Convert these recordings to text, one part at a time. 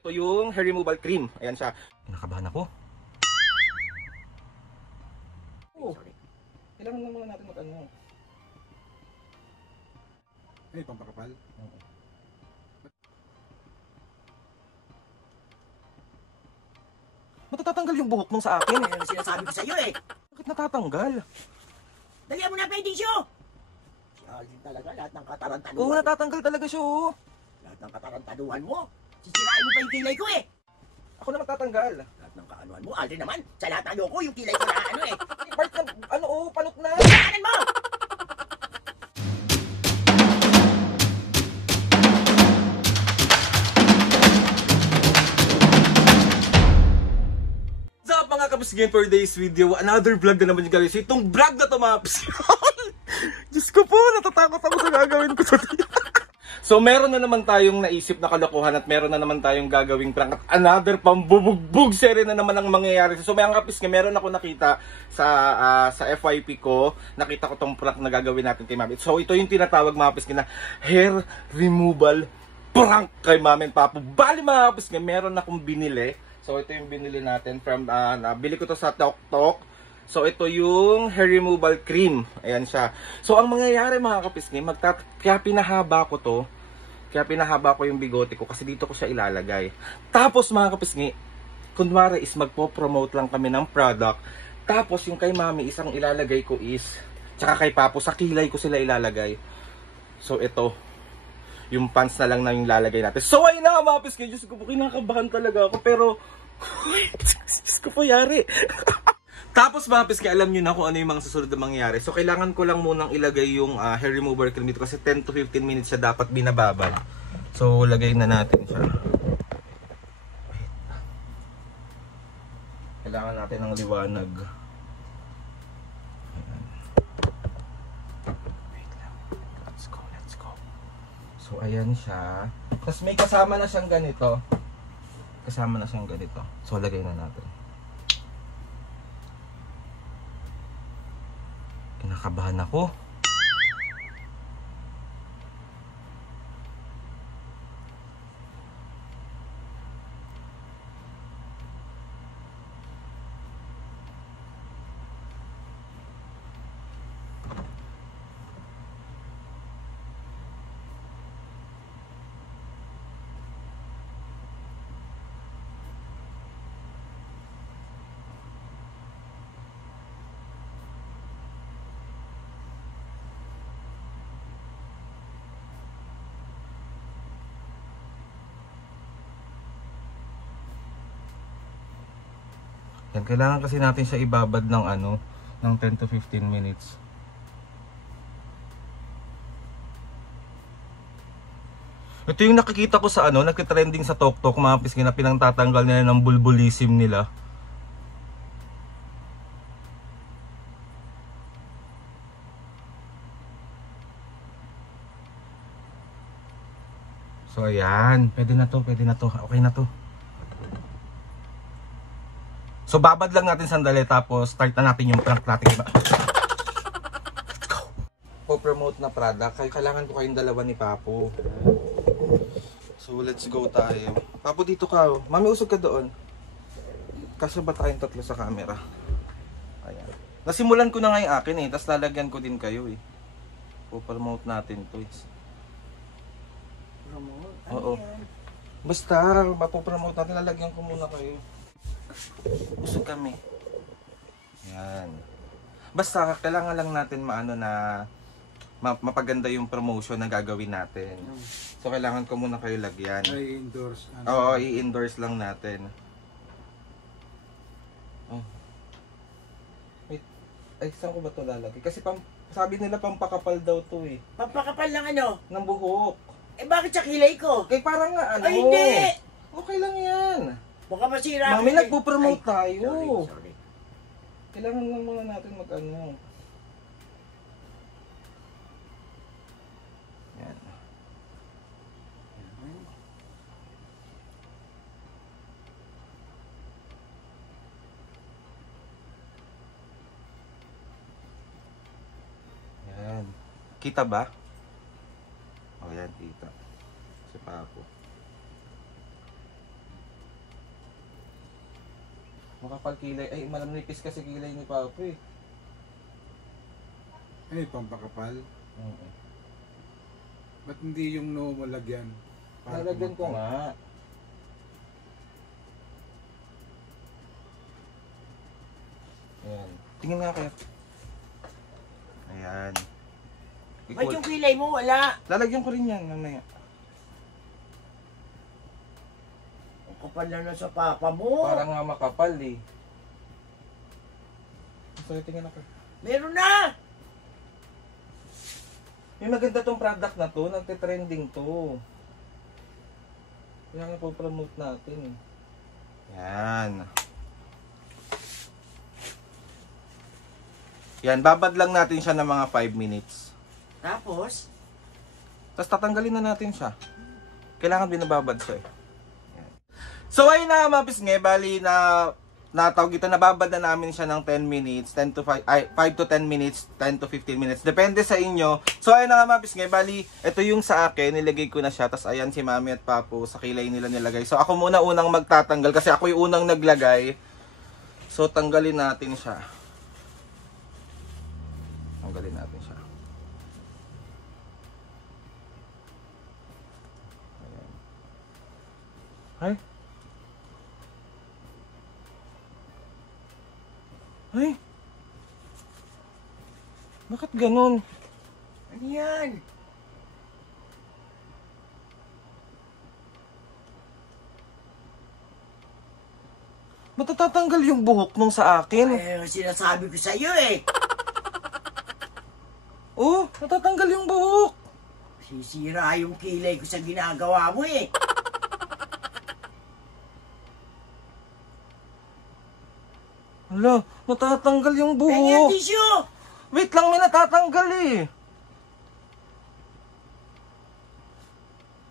Ito yung hair removal cream. Ayan siya. Nakabahan ako. Oh, kailangan lang muna natin mag-ano. Eh, pampakapal. Matatatanggal yung buhok nung sa akin. Ano sinasabi ko sa'yo eh? Bakit natatanggal? Dalihan mo na, Pedisyo! Si Alvin talaga, lahat ng Oo, katarantaduhan. natatanggal talaga siya oh. Lahat ng katarantaduhan mo. Sisirain mo pa yung kilay ko eh. Ako na magtatanggal. Lahat ng kaanuhan mo, Alvin naman. Sa lahat ng loko, yung kilay ko na ano eh. Part na, ano oh, palot na. Kailangan mo! What's up mga kapis game for today's video? Another vlog na naman yung guys. Itong vlog na to mga kapis. Diyos ko po, natatakot ako sa gagawin ko today. So meron na naman tayong naisip na kalokohan at meron na naman tayong gagawing prank at another pambubugbog series na naman ang mangyayari. So mga kapis, meron ako nakita sa FYP ko, nakita ko tong prank na gagawin natin kay Mami. So ito yung tinatawag mga kapis na hair removal prank kay Mami and Papo. Bali mga kapis, meron akong binili. So ito yung binili natin from nabili ko to sa Tok. So ito yung hair removal cream. Ayan siya. So ang mangyayari mga kapisngi, kaya pinahaba ko to. Kaya pinahaba ko yung bigote ko kasi dito ko siya ilalagay. Tapos mga kapisngi, kunwari is magpo-promote lang kami ng product. Tapos yung kay Mami isang ilalagay ko is, tsaka kay Papo sa kilay ko sila ilalagay. So ito, yung pants na lang na yung lalagay natin. So ayun na mga kapisngi, Diyos ko po, kinakabahan talaga ako. Pero, Diyos ko po yari. Tapos mga piske, alam nyo na kung ano yung mga susunod na mangyayari. So kailangan ko lang munang ilagay yung hair remover cream dito kasi 10 to 15 minutes siya dapat binababad. So lagay na natin siya. Kailangan natin ng liwanag. Ayan. Wait lang. Let's go. So ayan siya. Tapos may kasama na siyang ganito. So lagay na natin. Kinakabahan ako. Yan, kailangan kasi natin siya ibabad ng ng 10 to 15 minutes. Ito yung nakikita ko sa nagtitrending sa TokTok, mga piski, na pinangtatanggal nila ng bulbulism nila. So ayan, pwede na to. Okay na to. So babad lang natin sandali tapos start na natin yung prank natin, diba? Let's go! Po-promote na product, kailangan ko kayong dalawa ni Papo. So let's go tayo. Papo, dito ka oh. Mami, usog ka doon. Kasya ba tayong tatlo sa camera? Ayan. Nasimulan ko na nga yung akin tapos lalagyan ko din kayo Po-promote natin to Promote? Oo. Yan? Basta, mapopromote natin, lalagyan ko muna kayo. Usog kami. Yan. Basta kailangan lang natin mapaganda yung promotion na gagawin natin. So kailangan ko muna kayo lagyan. I-endorse. Oo, i-endorse lang natin. Oh. Wait. Ay, saan ko ba ito lalagay? Kasi sabi nila pampakapal daw to Pampakapal lang ano? ng buhok. Eh bakit sa kilay ko? Kaya parang nga Ay hindi! Okay lang yan. Baka masira. Mami, nagpo-promote tayo. Sorry. Kailangan lang muna natin Yan. Yan. Kita ba? Oh, yan, kita. Si Papo. Makapal kilay. Ay, malamnipis kasi kilay ni Papa eh. Eh, pampakapal. Oo. Ba't hindi yung no mo lagyan? Nalagyan ko nga. Ayan. Tingin nga kayo. Ayan. Ba't yung kilay mo wala? Lalagyan ko rin yan mamaya. Ang kapal na sa papa mo. Parang nga makapal eh. So, tingnan ako. Meron na! May maganda tong product na to. Nagte-trending to. Kaya nga po-promote natin. Yan. Yan, babad lang natin siya ng mga 5 minutes. Tapos, Tapos tatanggalin na natin siya. Kailangan binababad siya eh. Yan. So ayun na mga pisngi, bali na tawag ito, nababad na namin siya ng 10 minutes, 5 to 10 minutes, 10 to 15 minutes. Depende sa inyo. So ayun na nga mga pisngi, bali ito yung sa akin, nilagay ko na siya. Tapos ayan si Mami at Papo, sa kilay nila nilagay. So ako muna unang magtatanggal kasi ako yung unang naglagay. So tanggalin natin siya. Tanggalin natin siya. Ayan. Ay. Ay. Bakit ganun? ano yan? Ba't natatanggal yung buhok nung sa akin? Eh, sinasabi ko sa iyo eh. Oh, natatanggal yung buhok. Sisira yung kilay ko sa ginagawa mo eh. Hala, natatanggal yung Pengen buhok. tissue! Wait lang, may natatanggal eh.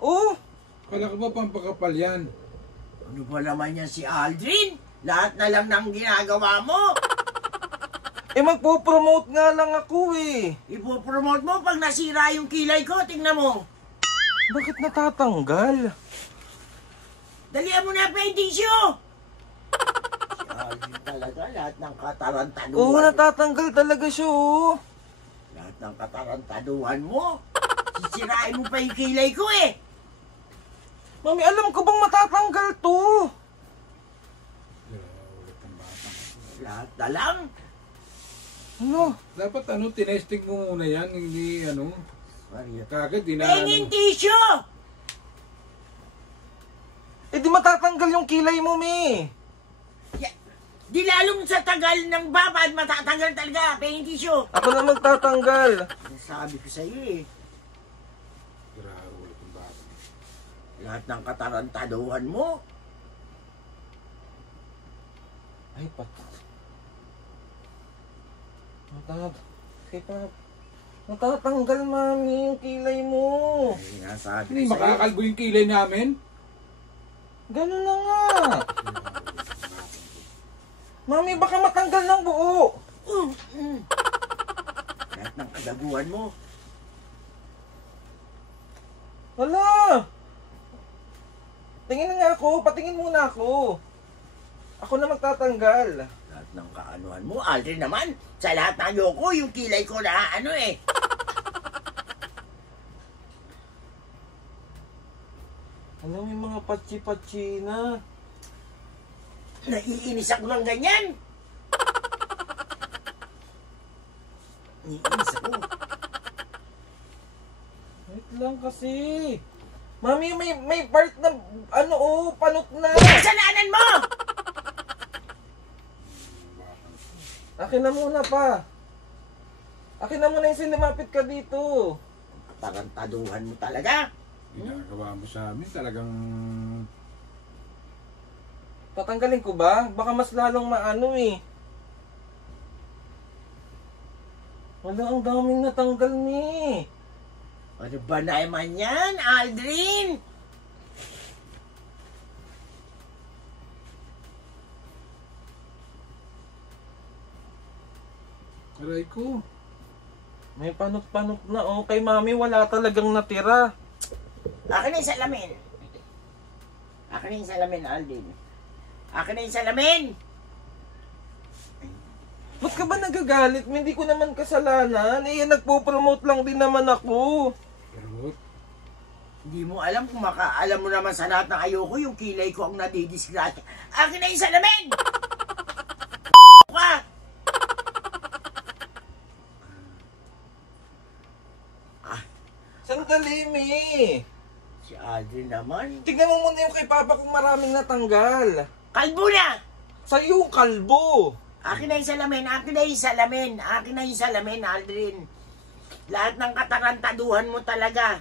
Oh, Kala ko ba pampakapal yan? Ano ba naman yan si Aldrin? Lahat na lang ng ginagawa mo. eh magpo-promote nga lang ako eh. Ipopromote mo pag nasira yung kilay ko. Tingnan mo. Bakit natatanggal? Dalihan mo na pa yung tissue! Si Aldrin talaga, lahat ng katarantaduhan Oo, mo. natatanggal talaga siya oh. Lahat ng katarantaduhan mo. Sisirain mo pa yung kilay ko eh. Mami, alam ko bang matatanggal to? Ulit ang bata. Lahat na lang. Ano? Dapat tinesting mo muna yan, hindi Maria. kagad Pengen tissue! Eh di matatanggal yung kilay mo, Mi. Di lalong sa tagal ng babad, matatanggal talaga. Pengen tissue. Ako na magtatanggal. Sabi ko sa iyo eh. Ulit ang bata. Lahat ng katarantaduhan mo. Ay, patat. Natatanggal, Mami, yung kilay mo. Ay, nga sabi Hindi ko sa iyo. makakalbo yung kilay namin. Ganun na nga. Mami, baka matanggal ng buo. Lahat ng kadaguhan mo. Hala! Tingin na nga ako, patingin muna ako. Ako na magtatanggal. Lahat ng kaanuhan mo. Aldrin naman, sa lahat ng ayoko, yung kilay ko na eh. Ano, may mga patsi-patsi na. Naiinis ako ng ganyan. Naiinis ako. Wait lang kasi. Mami, may part na, panot na. Kasalanan mo! Akin na muna pa. Akin na muna yung sinimapit ka dito. Tarantaduhan mo talaga. Ginagawa mo sa amin talagang Tatanggalin ko ba? Baka mas lalong maano eh. Wala, ang daming natanggal ni. Ano ba naman yan, Aldrin? aray ko. May panot-panot na oh. Kay Mami wala talagang natira. Akin na yung salamin. Akin na yung salamin, Aldrin. Akin na yung salamin. Ba't ka ba nagagalit? Hindi ko naman kasalanan. Eh, nagpo-promote lang din naman ako. Pero, Hindi mo alam kung alam mo naman sa lahat ng ayoko, yung kilay ko ang nadidisgrasya. Akin na yung salamin! Ka! Sandali, Mi. Si Adri naman. Tignan mo muna yung kay Papa kung maraming natanggal. Kalbo na! Sa yung kalbo. Akin na yung salamin, akin na yung salamin, akin na yung salamin, Aldrin. Lahat ng katarantaduhan mo talaga.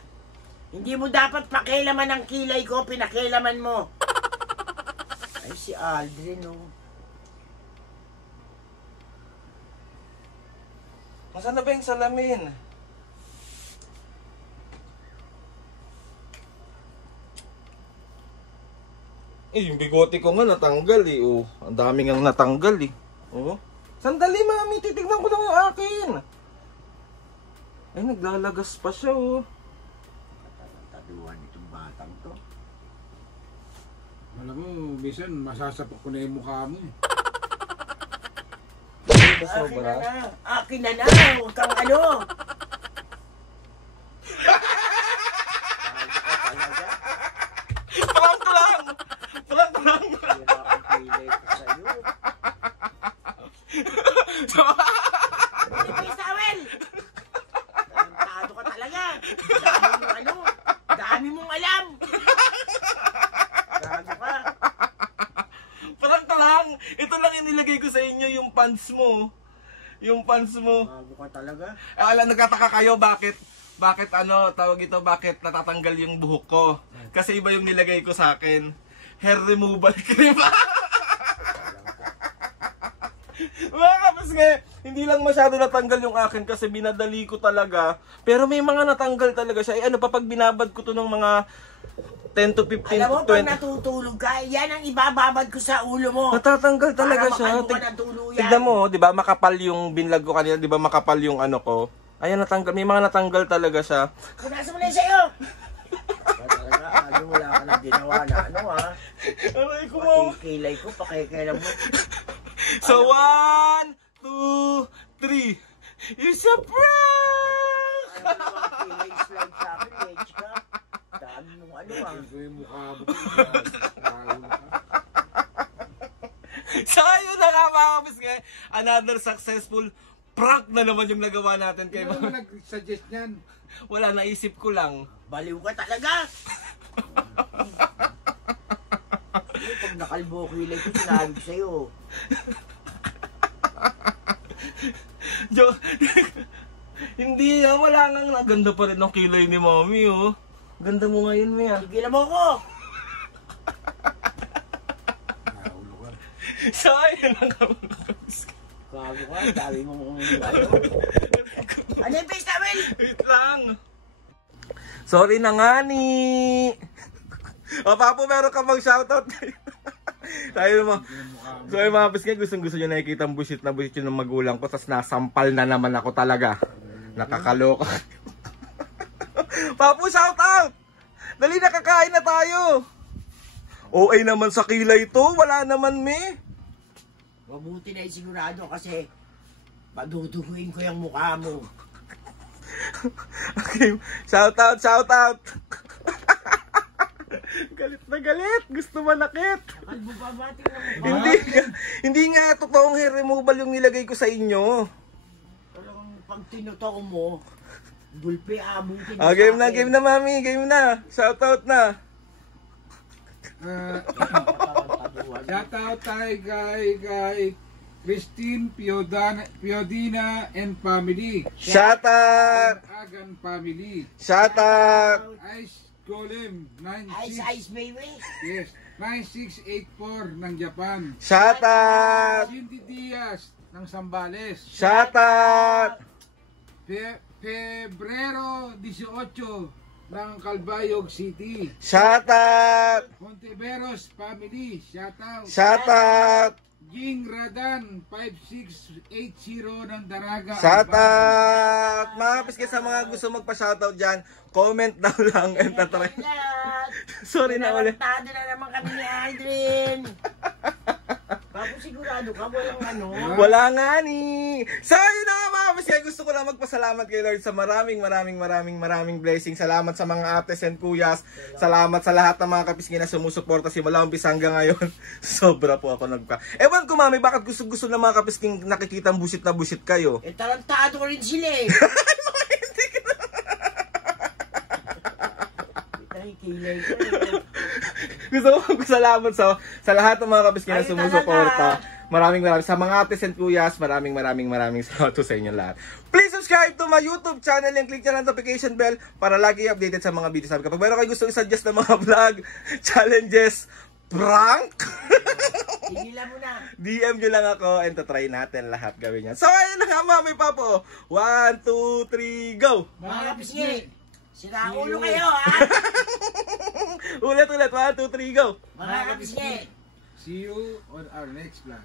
Hindi mo dapat pakialaman ang kilay ko, pinakialaman mo. Ay, si Aldrin, oh. Nasaan na ba yung salamin? Eh, yung bigote ko nga natanggal eh. Oh, ang dami nga natanggal eh. Oh. Sandali, Mami. Titignan ko lang yung akin. Ay, naglalagas pa siya oh. Katarantaduhan itong batang to. alam mo, minsan masasapak ko na yung mukha mo eh. Akin na na, akin na na, huwag kang ano. Prank lang! Prank lang! Sira ang kilay ko sa'yo. Ano, Tawel? Tarantado ka talaga. Dami mong ano, dami mong alam. Gago ka. Prank lang! Ito lang inilagay ko sa inyo yung pants mo. Yung pants mo. Gago ka talaga. Alam, nagtataka kayo bakit ano, tawag ito, bakit natatanggal yung buhok ko. Kasi iba yung nilagay ko sa akin. Hair removal cream. Mga kapis nga, hindi lang masyado natanggal yung akin kasi binadali ko talaga. Pero may mga natanggal talaga siya. Eh ano pa pag binabad ko to ng mga 10 to 15 Alam mo, to pag 20. natutulog ka, yan ang ibababad ko sa ulo mo. Natatanggal talaga Para siya. makalbo ka ng tuluyan. Tignan mo, 'di ba? Makapal yung binlag ko kanina, 'di ba? Makapal yung ano ko. Ayan, natanggal. May mga natanggal talaga siya. Punasan mo na yun sa'yo. Talaga, ano, wala ka nang ginawa na ano ha. Aray ko, Pati yung kilay ko, pakikailan mo. So, 1, 2, 3. It's a prank! Ano ang kilay slide sa akin, Wedge ka? Dami mong ano ha. Ito yung mukha mo. Lalo ka. So, ayun na nga mga kapis nga. Another successful prank na naman yung nagawa natin kay Ano naman Ma'am. nag-suggest yan? Wala, naisip ko lang. Baliw ka talaga. Pag nakalbo kilay ko, sinabi ko sa'yo. Hindi wala nang ganda pa rin ng kilay ni Mommy oh. Ganda mo ngayon, Mia. Tigilan mo ko. Naulo ka. So, ayun na nga mga kapis. Gago ka, dami mong ano. Ano yung face namin? Wait lang. Sorry na nga ni. O Papo, meron ka bang shoutout? Tayo mo. So yung mga kapis nga, gustong gusto nyo nakikita ang busit na busit yun ng magulang ko. Tapos nasampal na naman ako talaga. Nakakaloka. Papo, shoutout! Dali, nakakain na tayo. OA naman sa kilay to. Wala naman, me. Mabuti na yung sigurado kasi paduduguin ko yung mukha mo. Okay, shoutout, shoutout. Galit na galit. Gusto manakit. Kalbo pa bating na mukha. Hindi nga totoong hair removal yung nilagay ko sa inyo. Talagang pag tinuto mo, dulpe abutin Ah, game na, mami. Game na. Shoutout na. Shoutout tayo kay Christine Piodina and family. Shoutout. Agan family. Shoutout. Ice Golem Ice baby. Yes, 9684 ng Japan. Shoutout. Cindy Diaz ng Zambales. Shoutout. Febrero 18 ng Calbayog City. Shoutout. Monteveros family, shoutout. Shoutout. Jing Radan 5680 ng Daraga. Shoutout. Mga piske sa mga gusto magpa-shoutout dyan, comment down lang and tatry. Sorry na ulit. Narantado na naman kami ni Aldrin. Tapos sigurado ka, walang ano. Wala nga ni. So yun na nga mga kapiski, gusto ko lang magpasalamat kay Lord sa maraming blessings. Salamat sa mga ates and kuyas. Salamat sa lahat ng mga kapiski na sumusuporta simula umpisa hanggang ngayon. Sobra po ako Ewan ko mami, bakit gusto ng mga kapisking nakikita busit na busit kayo? Eh, tarantado rin sila eh. Ay, kilay ko eh. Gusto ko magpasalamat sa lahat ng mga kapiskin na sumusuporta. Maraming sa mga ates and kuyas, maraming salamat sa inyo lahat. Please subscribe to my YouTube channel and click nyo ang notification bell para lagi updated sa mga videos. Kapag meron kayo gusto i-suggest ng mga vlog, challenges, prank, Tigila mo na. DM nyo lang ako and try natin lahat gawin yan. So ayun na nga mami papo. 1, 2, 3, go! Mga kapisngi, sira ulo kayo ha. Ulit, 1, 2, 3, go! Mga kapisngi. See you on our next vlog.